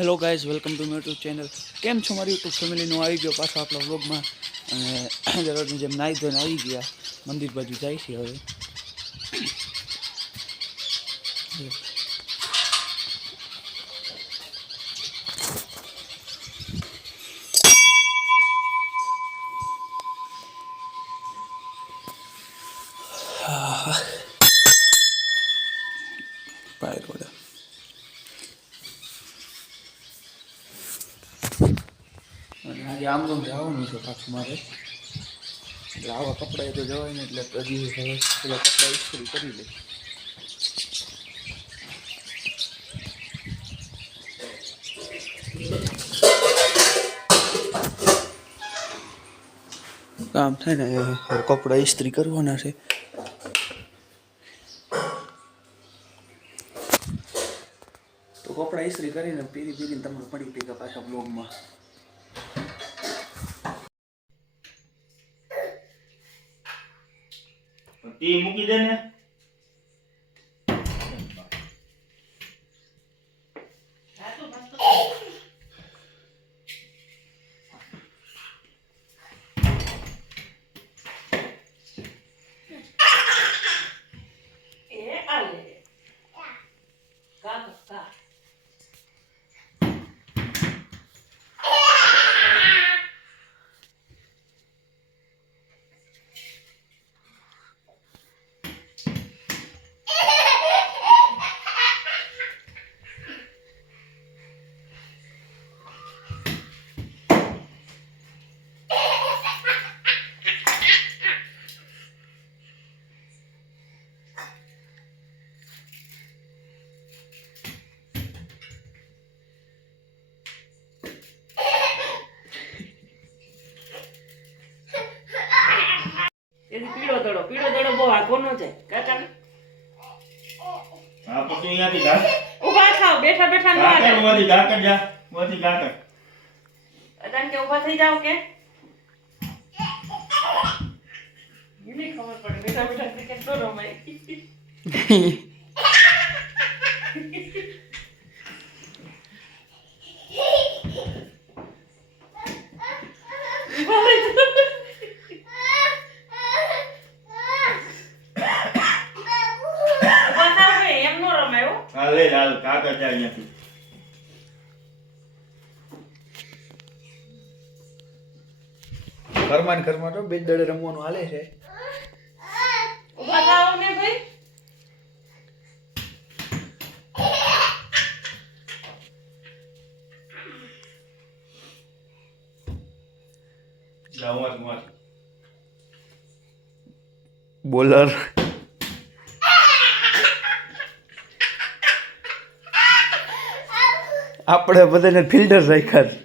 Hello guys, welcome to my YouTube channel. કેમ છો મારી યુટ્યુબ ફેમિલીનો? આવી ગયો પાછો આપણા વ્લોગમાં. અને દરરોજની જેમ નાહી ધોઈને આવી ગયા, મંદિર બાજુ જાય છે હવે. By road. અને આજે આમનું જવાનું છે પાછું મારે. એટલે આવા કપડાં તો જવાય ને, એટલે હજી હવે પેલા કપડાં ઇસ્ત્રી કરી લે. કામ થાય ને કપડાં ઇસ્ત્રી કરવાના છે. તો કપડાં ઇસ્ત્રી કરીને પીરીને તમને પડી પીકા પાછા બ્લોગમાં. મૂકી દે ને. પીળો દડો બહુ આગો નો જાય કાકા ને. હા પછી અહીંયાથી ઘાટ ઉભા થાવ, બેઠા બેઠા ન ઘાટ હાલે. વાળી ઘાટ જા વાળી ઘાટ. અદાન કે ઉભા થઈ જાવ કે મને ખબર પડે બેઠા બેઠા ક્રિકેટ તો રમાય. હાલે હાલ કાકા જાય અહીંયાથી. ઘરમાં તો બે દડે રમવાનું હાલે છે. ઉભા થાવ ને ભાઈ. જાવ મત બોલર આપણે બધાને ફિલ્ટર રાખ્યા.